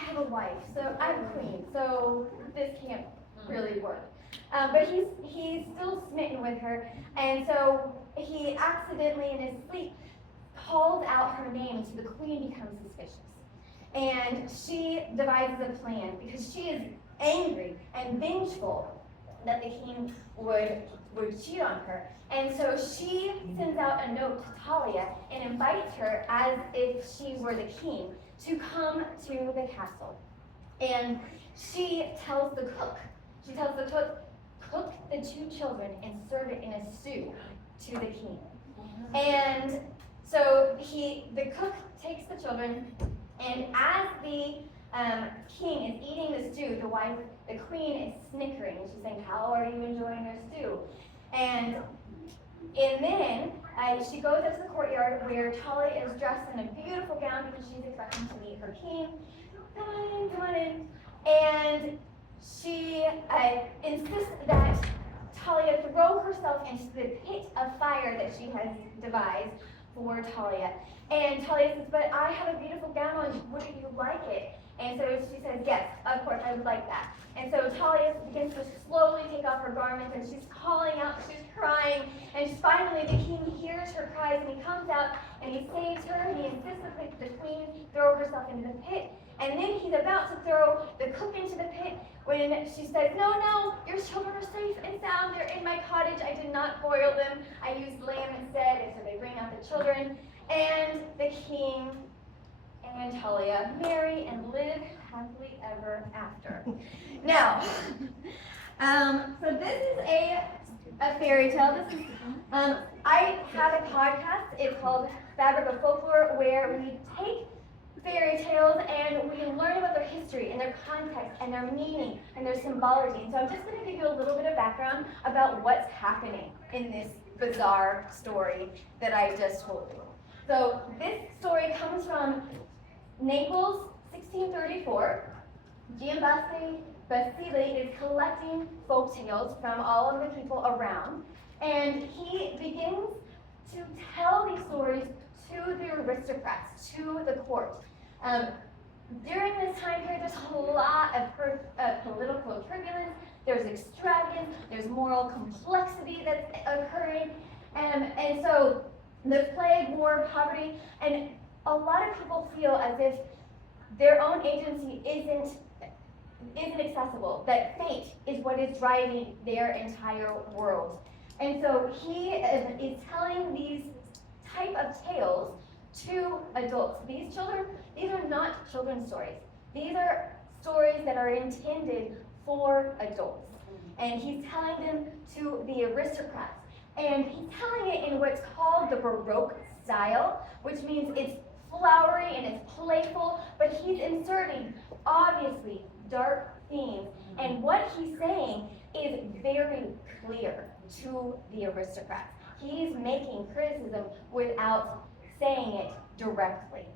have a wife, so I'm queen, so this can't really work. But he's still smitten with her, and so he accidentally in his sleep calls out her name, and so the queen becomes suspicious. And she devises a plan because she is angry and vengeful that the king would cheat on her. And so she sends out a note to Talia and invites her as if she were the king to come to the castle. And she tells the cook, cook the 2 children and serve it in a stew to the king. And so the cook takes the children, and as the king is eating the stew, the queen is snickering. She's saying, "How are you enjoying your stew?" And then she goes up to the courtyard where Talia is dressed in a beautiful gown because she's expecting to meet her king. Come on in. And she insists that Talia throw herself into the pit of fire that she has devised for Talia. And Talia says, "But I have a beautiful gown on, wouldn't you like it?" And so she says, "Yes, of course, I would like that." And so Talia begins to slowly take off her garments, and she's calling out, she's crying, and finally the king hears her cries, and he comes out, and he saves her, and he insists that the queen throw herself into the pit. And then he's about to throw the cook into the pit when she says, "No, your children are safe and sound. They're in my cottage. I did not boil them. I used lamb instead." And so they bring out the children. And the king and Talia marry and live happily ever after. Now, so this is a fairy tale. This is, I have a podcast. It's called Fabric of Folklore, where we take fairy tales and we learn about their history and their context and their meaning and their symbology. And so I'm just going to give you a little bit of background about what's happening in this bizarre story that I just told you. So this story comes from Naples, 1634. Giambattista Basile is collecting folk tales from all of the people around, and he begins to tell these stories to the aristocrats, to the court. During this time period, there's a lot of political turbulence, there's extravagance, there's moral complexity that's occurring, and so the plague, war, poverty, and a lot of people feel as if their own agency isn't accessible, that fate is what is driving their entire world. And so he is telling these type of tales to adults. These are not children's stories. These are stories that are intended for adults. And he's telling them to the aristocrats. And he's telling it in what's called the Baroque style, which means it's flowery and it's playful, but he's inserting, obviously, dark themes. And what he's saying is very clear to the aristocrats. He's making criticism without saying it directly.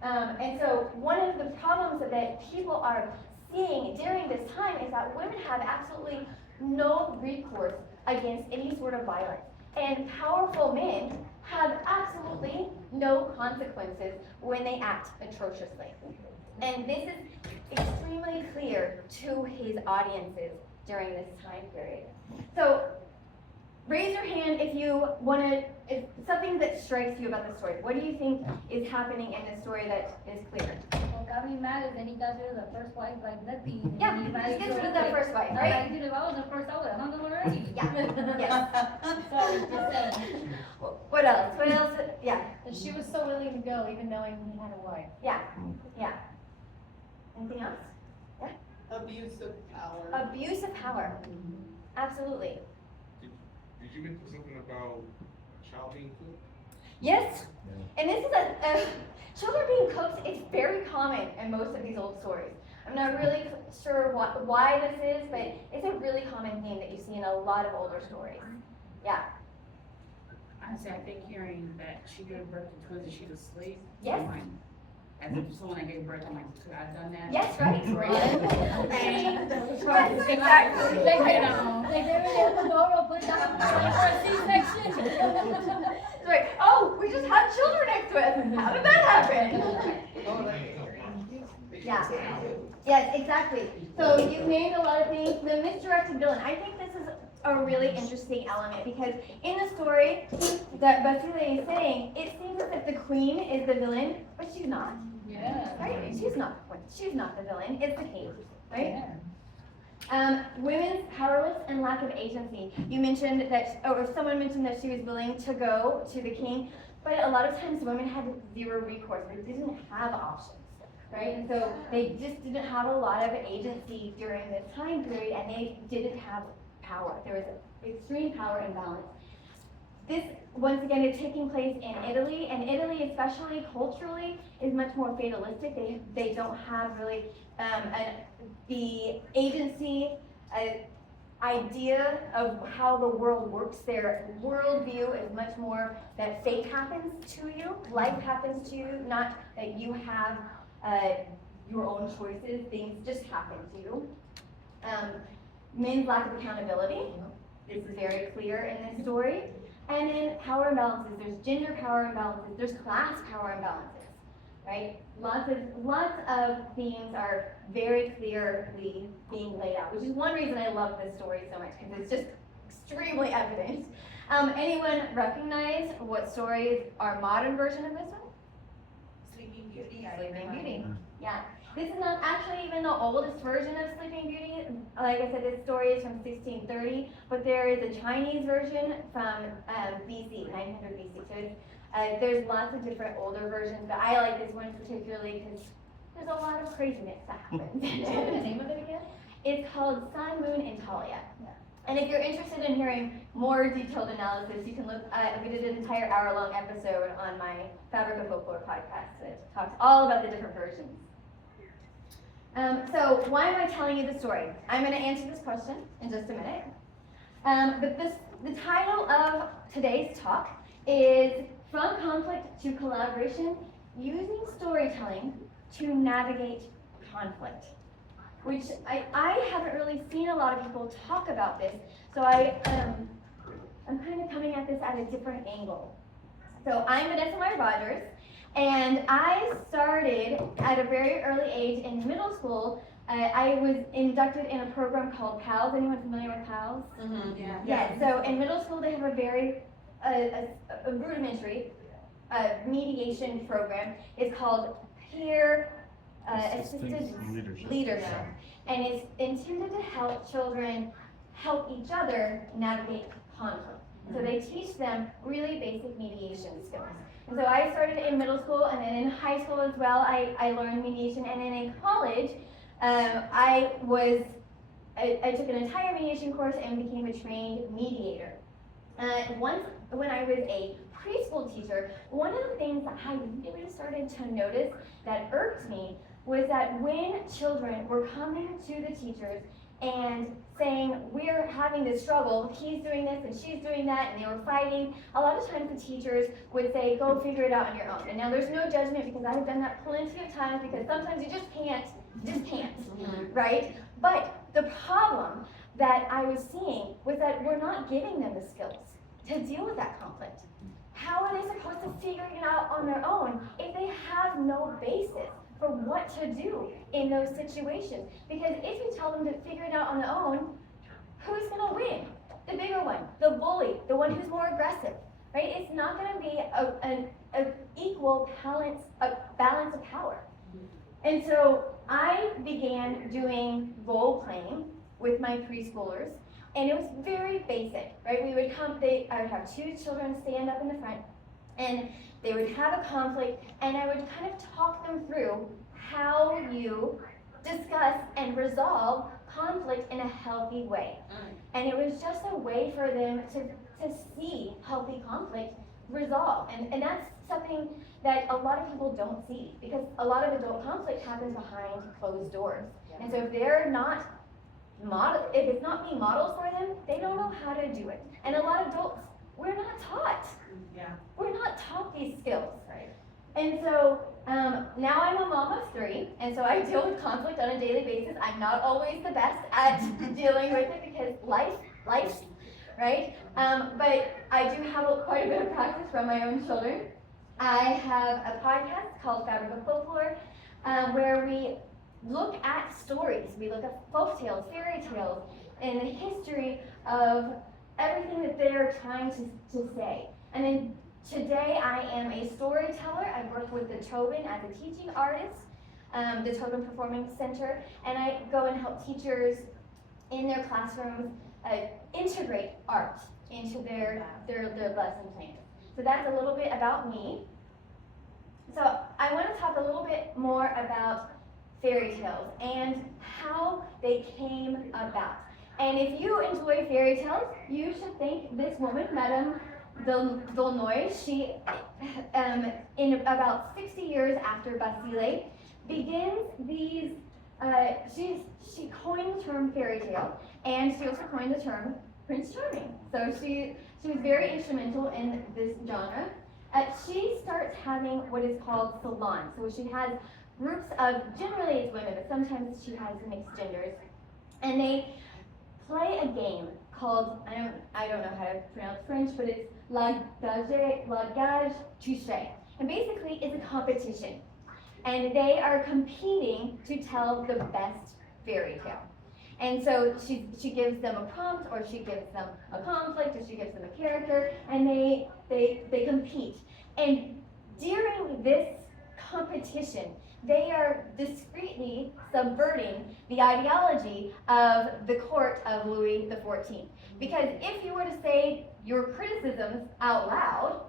And so one of the problems that people are seeing during this time is that women have absolutely no recourse against any sort of violence. And powerful men have absolutely no consequences when they act atrociously. And this is extremely clear to his audiences during this time period. So raise your hand if you want to, if something that strikes you about the story. What do you think is happening in this story that is clear? What got me mad is then he got rid of the first wife like nothing. Yeah, he gets rid of the first wife, right? If I was the first, I would have hung him already. Yeah, yes. So just saying. What else? What else? Yeah, And she was so willing to go, even knowing he had a wife. yeah. Anything else? Abuse of power. Abuse of power. Absolutely. Did you mention something about a child being cooked? Yes. And this is children being cooked, it's very common in most of these old stories. I'm not really sure why this is, but it's a really common theme that you see in a lot of older stories. Yeah. Honestly, I think hearing that she gave birth to twins and she was asleep. Yes. I'm like, as if someone that gave birth, I'm like, could I have done that? Yes, right. Right. Exactly. Like, they really have to go put down for a C-section. Right. Oh, we just had children next to us. How did that happen? Yeah. Yes, exactly. So you've named a lot of things. The misdirected villain. I think this is a really interesting element because in the story that Basile is saying, it seems as if the queen is the villain, but she's not. Yeah. Right? She's not the queen. She's not the villain. It's the king. Right? Yeah. Women's powerless and lack of agency. You mentioned that, or someone mentioned that she was willing to go to the king, but a lot of times women had zero recourse. They didn't have options. Right? And so they just didn't have a lot of agency during this time period, and they didn't have power. There was extreme power imbalance. This, once again, is taking place in Italy, and Italy, especially culturally, is much more fatalistic. They don't have really the agency, idea of how the world works. Their worldview is much more that fate happens to you, life happens to you, not that you have your own choices, things just happen to you. Men's lack of accountability, this is very clear in this story. And then power imbalances, there's gender power imbalances, there's class power imbalances, right? Lots of themes are very clearly being laid out, which is one reason I love this story so much, because it's just extremely evident. Anyone recognize what story is our modern version of this one? Sleeping Beauty. Sleeping Beauty, yeah. This is not actually even the oldest version of Sleeping Beauty. Like I said, this story is from 1630, but there is a Chinese version from BC, 900 BC. So there's lots of different older versions, but I like this one particularly because there's a lot of craziness that happens. What's the name of it again? It's called Sun, Moon, and Talia. And if you're interested in hearing more detailed analysis, you can look, we did an entire hour-long episode on my Fabric of Folklore podcast that talks all about the different versions. So why am I telling you the story? I'm going to answer this question in just a minute. But the title of today's talk is From Conflict to Collaboration, Using Storytelling to Navigate Conflict, which I haven't really seen a lot of people talk about this, so I'm kind of coming at this at a different angle. So I'm Vanessa Meyer Rogers, and I started at a very early age in middle school. I was inducted in a program called PALS. Anyone familiar with PALS? Mm-hmm. Yeah. Yeah, so in middle school they have a very a rudimentary mediation program. It's called Peer Assisted Leadership. And it's intended to help children help each other navigate conflict. So they teach them really basic mediation skills. And so I started in middle school, and then in high school as well, I learned mediation. And then in college, I took an entire mediation course and became a trained mediator. Once, when I was a preschool teacher, one of the things that I really started to notice that irked me was that when children were coming to the teachers and saying, we're having this struggle, he's doing this and she's doing that, and they were fighting, a lot of times the teachers would say, go figure it out on your own. And now there's no judgment, because I've done that plenty of times, because sometimes you just can't, right? But the problem that I was seeing was that we're not giving them the skills to deal with that conflict. How are they supposed to figure it out on their own if they have no basis for what to do in those situations? Because if you tell them to figure it out on their own, who's gonna win? The bigger one, the bully, the one who's more aggressive, right? It's not gonna be an equal balance of power. And so I began doing role playing with my preschoolers, and it was very basic, right? We would come, I would have two children stand up in the front, and they would have a conflict, and I would kind of talk them through how you discuss and resolve conflict in a healthy way. And it was just a way for them to see healthy conflict resolve. And that's something that a lot of people don't see, because a lot of adult conflict happens behind closed doors. And so if they're not if it's not being modeled for them, they don't know how to do it. And a lot of adults, we're not taught. Yeah. We're not taught these skills. Right. And so now I'm a mom of 3, and so I deal with conflict on a daily basis. I'm not always the best at dealing with it, because life, right? But I do have quite a bit of practice from my own children. I have a podcast called Fabric of Folklore, where we look at stories. We look at folk tales, fairy tales, and the history of everything that they're trying to say. And then today I am a storyteller. I work with the Tobin as a teaching artist, the Tobin Performing Center, and I go and help teachers in their classrooms integrate art into their lesson plans. So that's a little bit about me. So I want to talk a little bit more about fairy tales and how they came about. And if you enjoy fairy tales, you should thank this woman, Madame D'Aulnoy. She, in about 60 years after Basile, begins these, she coined the term fairy tale, and she also coined the term Prince Charming. So she was very instrumental in this genre. She starts having what is called salons. So she has groups of, generally it's women, but sometimes she has mixed genders, and they play a game called, I don't know how to pronounce French, but it's La Gage Touche. And basically it's a competition. And they are competing to tell the best fairy tale. And so she gives them a prompt, or she gives them a conflict, or she gives them a character, and they compete. And during this competition, they are discreetly subverting the ideology of the court of Louis XIV. Because if you were to say your criticisms out loud,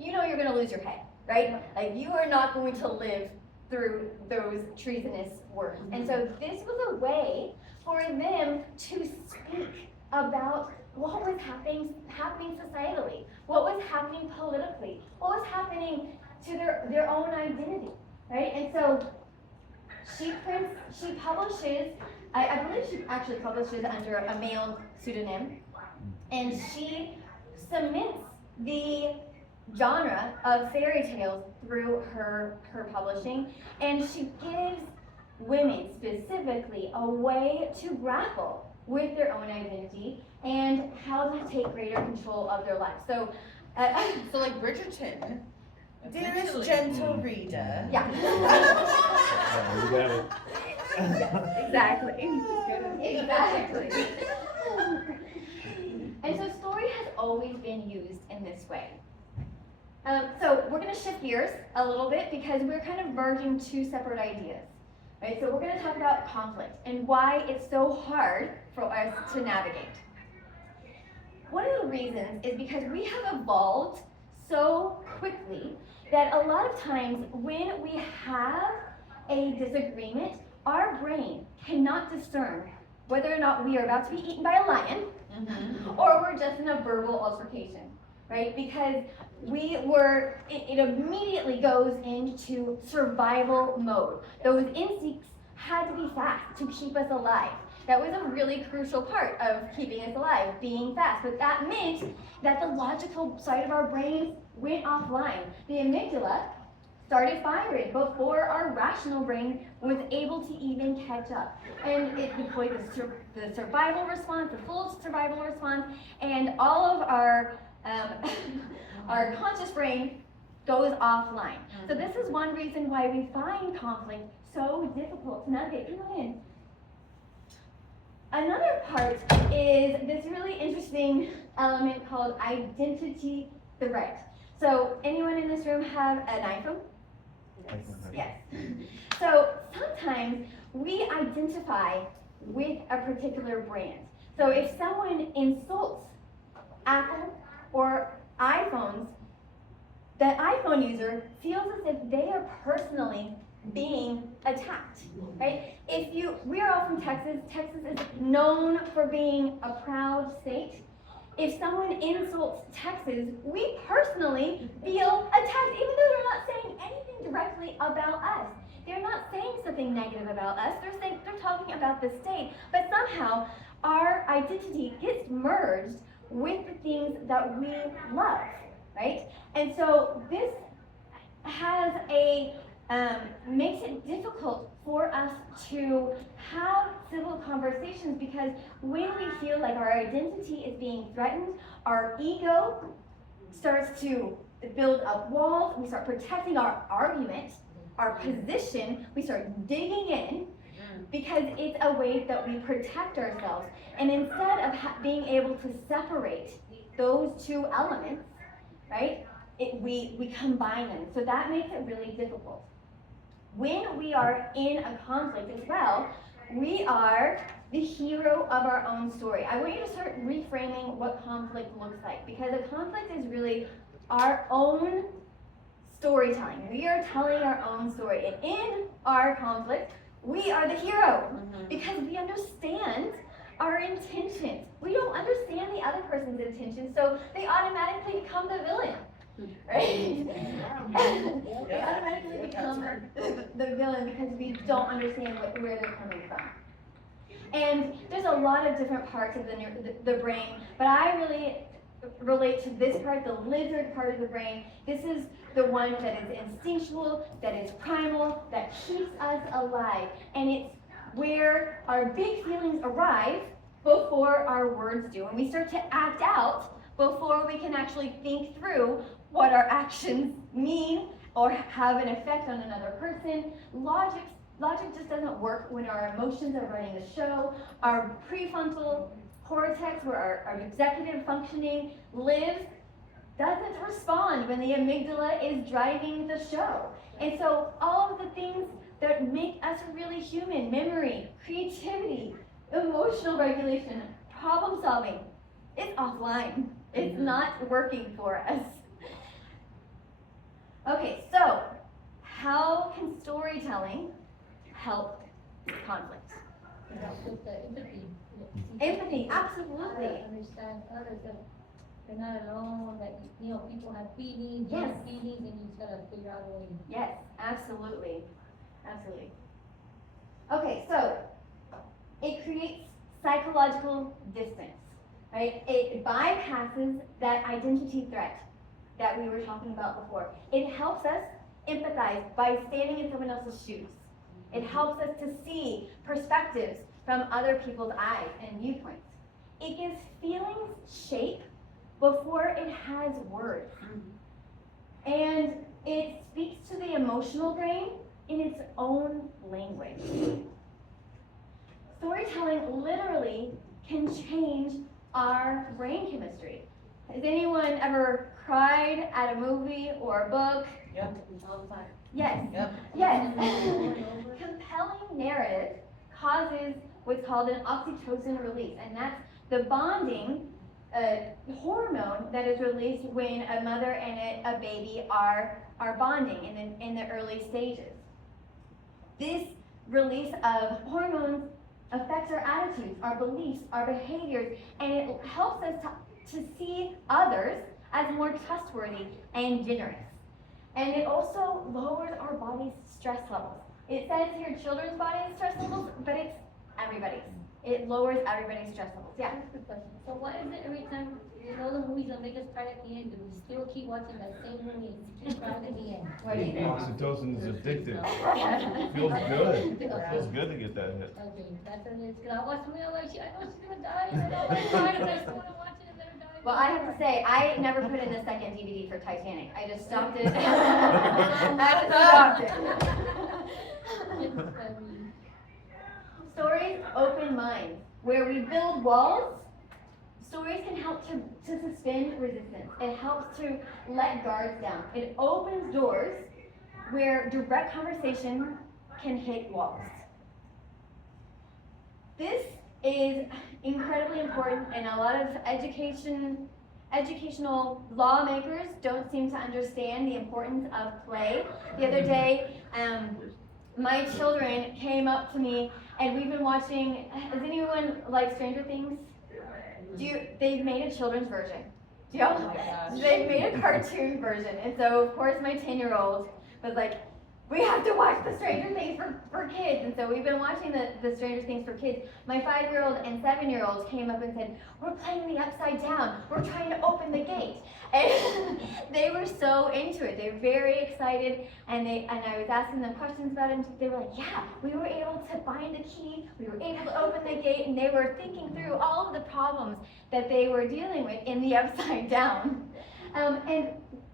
you know you're going to lose your head, right? Like, you are not going to live through those treasonous words. And so this was a way for them to speak about what was happening societally, what was happening politically, what was happening to their own identity, right? And so she publishes, I believe she actually publishes under a male pseudonym, and she cements the genre of fairy tales through her publishing, and she gives women specifically a way to grapple with their own identity and how to take greater control of their lives. So, So like Bridgerton, dearest gentle reader. yeah. You got it. Exactly. Exactly. And so story has always been used in this way. So we're going to shift gears a little bit because we're kind of merging two separate ideas. Right? So we're going to talk about conflict and why it's so hard for us to navigate. One of the reasons is because we have evolved so quickly that a lot of times when we have a disagreement, our brain cannot discern whether or not we are about to be eaten by a lion or we're just in a verbal altercation, right? Because it immediately goes into survival mode. Those instincts had to be fast to keep us alive. That was a really crucial part of keeping us alive, being fast. But that meant that the logical side of our brains went offline. The amygdala started firing before our rational brain was able to even catch up. And it deployed the survival response, the full survival response, and all of our conscious brain goes offline. So this is one reason why we find conflict so difficult to navigate. Come on in. Another part is this really interesting element called identity threat. So anyone in this room have an iPhone? Yes. So sometimes we identify with a particular brand. So if someone insults Apple or iPhones, the iPhone user feels as if they are personally being attacked, right? We're all from Texas. Texas is known for being a proud state. If someone insults Texas, we personally feel attacked, even though they're not saying anything directly about us. They're not saying something negative about us. They're talking about the state. But somehow our identity gets merged with the things that we love, right? And so this has makes it difficult for us to have civil conversations, because when we feel like our identity is being threatened, our ego starts to build up walls. We start protecting our argument, our position. We start digging in, because it's a way that we protect ourselves. And instead of being able to separate those two elements, right, we combine them. So that makes it really difficult. When we are in a conflict as well, we are the hero of our own story. I want you to start reframing what conflict looks like, because a conflict is really our own storytelling. We are telling our own story. And in our conflict, we are the hero because we understand our intentions. We don't understand the other person's intentions, so they automatically become the villain. Right? They automatically become the villain because we don't understand where they're coming from. And there's a lot of different parts of the brain, but I really relate to this part, the lizard part of the brain. This is the one that is instinctual, that is primal, that keeps us alive. And it's where our big feelings arrive before our words do. And we start to act out before we can actually think through what our actions mean or have an effect on another person. Logic just doesn't work when our emotions are running the show. Our prefrontal cortex, where our executive functioning lives, doesn't respond when the amygdala is driving the show. And so all of the things that make us really human, memory, creativity, emotional regulation, problem solving, it's offline. It's not working for us. Okay, so how can storytelling help conflict? With the empathy. Empathy, absolutely. Understand others, that they're not alone, that, people have feelings, Yes. different feelings, and you just gotta figure out a way. Yes, absolutely. Absolutely. Okay, so it creates psychological distance, right? It bypasses that identity threat that we were talking about before. It helps us empathize by standing in someone else's shoes. It helps us to see perspectives from other people's eyes and viewpoints. It gives feelings shape before it has words. And it speaks to the emotional brain in its own language. Storytelling literally can change our brain chemistry. Has anyone ever cried at a movie or a book? All the time. Yes. Yep. Yes. Compelling narrative causes what's called an oxytocin release, and that's the bonding hormone that is released when a mother and a baby are bonding in the early stages. This release of hormones affects our attitudes, our beliefs, our behaviors, and it helps us to see others as more trustworthy and generous. And it also lowers our body's stress levels. It says here children's body's stress levels, but it's everybody's. It lowers everybody's stress levels. Yeah. That's the question. So why is it every time, the movies that make us cry at the end, but we still keep watching that same movie and keep crying at the end? What do you think? Oxytocin is addictive. Feels good. Feels good to get that hit. Okay, that's what it is. Cause I watched the movie, I'm like, I know she's gonna die, and I know I'm crying, and I still wanna watch it and let her die. Well, I have to say, I never put in the second DVD for Titanic. I just stopped it. I just stopped it. Stories open minds. Where we build walls, stories can help to suspend resistance. It helps to let guards down. It opens doors where direct conversation can hit walls. This is incredibly important, and a lot of educational lawmakers don't seem to understand the importance of play. The other day, my children came up to me, and we've been watching, does anyone like Stranger Things? They've made a children's version. Do y'all? Oh my gosh. They've made a cartoon version, and so of course my 10-year-old was like, we have to watch the Stranger Things for kids. And so we've been watching the Stranger Things for kids. My 5-year-old and 7-year-old came up and said, we're playing the upside down. We're trying to open the gate. And they were so into it. They were very excited. And I was asking them questions about it. And they were like, yeah, we were able to find the key. We were able to open the gate. And they were thinking through all of the problems that they were dealing with in the upside down. And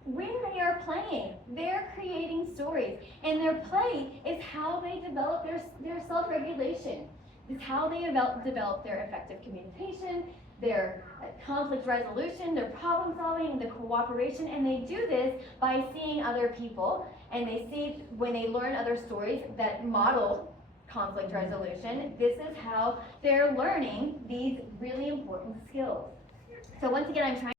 when they are playing, they're creating stories. And their play is how they develop their self-regulation. It's how they develop their effective communication, their conflict resolution, their problem solving, the cooperation, and they do this by seeing other people, and they see, when they learn other stories that model conflict resolution, this is how they're learning these really important skills. So once again, I'm trying